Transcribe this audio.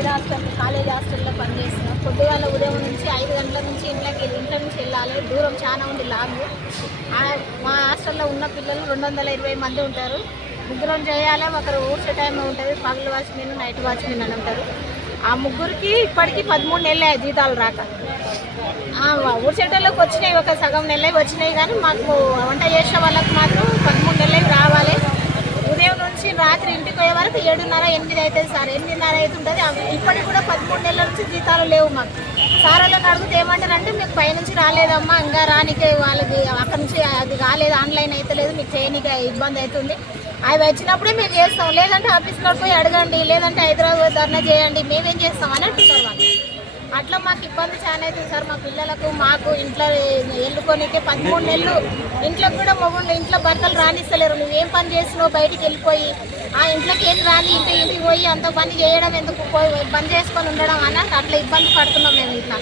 జిల్లా hostel college హాస్టల్లో పనిచేస్తున్నాం. పొద్దుగాల ఉదయం నుంచి 5 గంటల నుంచి ఇంట్లో నుంచి వెళ్ళాలి. దూరం చాలా ఉంది, లాంగ్. మా హాస్టల్లో ఉన్న పిల్లలు 220 మంది ఉంటారు. ముగ్గురం చేయాలి. ఒకరు ఊడ్చే టైం ఉంటుంది, పగలు వాచ్మెన్ నైట్ వాచ్మెన్ అని ఉంటారు. ఆ ముగ్గురికి ఇప్పటికీ 13 నెలలే జీతాలు రాక. ఊడ్చేటోళ్ళకి వచ్చినాయి, ఒక సగం నెలలు వచ్చినాయి, కానీ మాకు వంట చేసే వాళ్ళకి మాత్రం 13 నెలలు రావాలి. ఉదయం నుంచి రాత్రి ఇంటికి పోయే వరకు 7:30 8 అవుతుంది సార్. 8:30 అవుతుంటుంది. ఇప్పటికి కూడా 13 నెలల నుంచి జీతాలు లేవు మాకు. సార్ వాళ్ళని అడిగితే ఏమంటారంటే మీకు పైనుంచి రాలేదమ్మా, ఇంకా రానికే వాళ్ళకి అక్కడి నుంచి అది కాలేదు, ఆన్లైన్ అయితే లేదు, మీకు చేయడానికి ఇబ్బంది అవుతుంది. అవి వచ్చినప్పుడే మేము చేస్తాం, లేదంటే ఆఫీస్లో పోయి అడగండి, లేదంటే హైదరాబాద్ ధర్నా చేయండి, మేమేం చేస్తాం అని అంటున్నారు వాళ్ళు. అట్లా మాకు ఇబ్బంది చాలా అవుతుంది సార్. మా పిల్లలకు మాకు ఇంట్లో వెళ్ళుకోనికే 13 నెలలు. ఇంట్లో కూడా మొగుళ్ళు ఇంట్లో భర్తలు రానిస్తలేరు. నువ్వేం పని చేస్తున్నావు బయటికి వెళ్ళిపోయి, ఆ ఇంట్లోకి ఏం రాని ఇంటికి పోయి అంత పని చేయడం ఎందుకు, పోయి పని చేసుకొని ఉండడం అని అట్లా ఇబ్బంది పడుతున్నాం మేము ఇట్లా.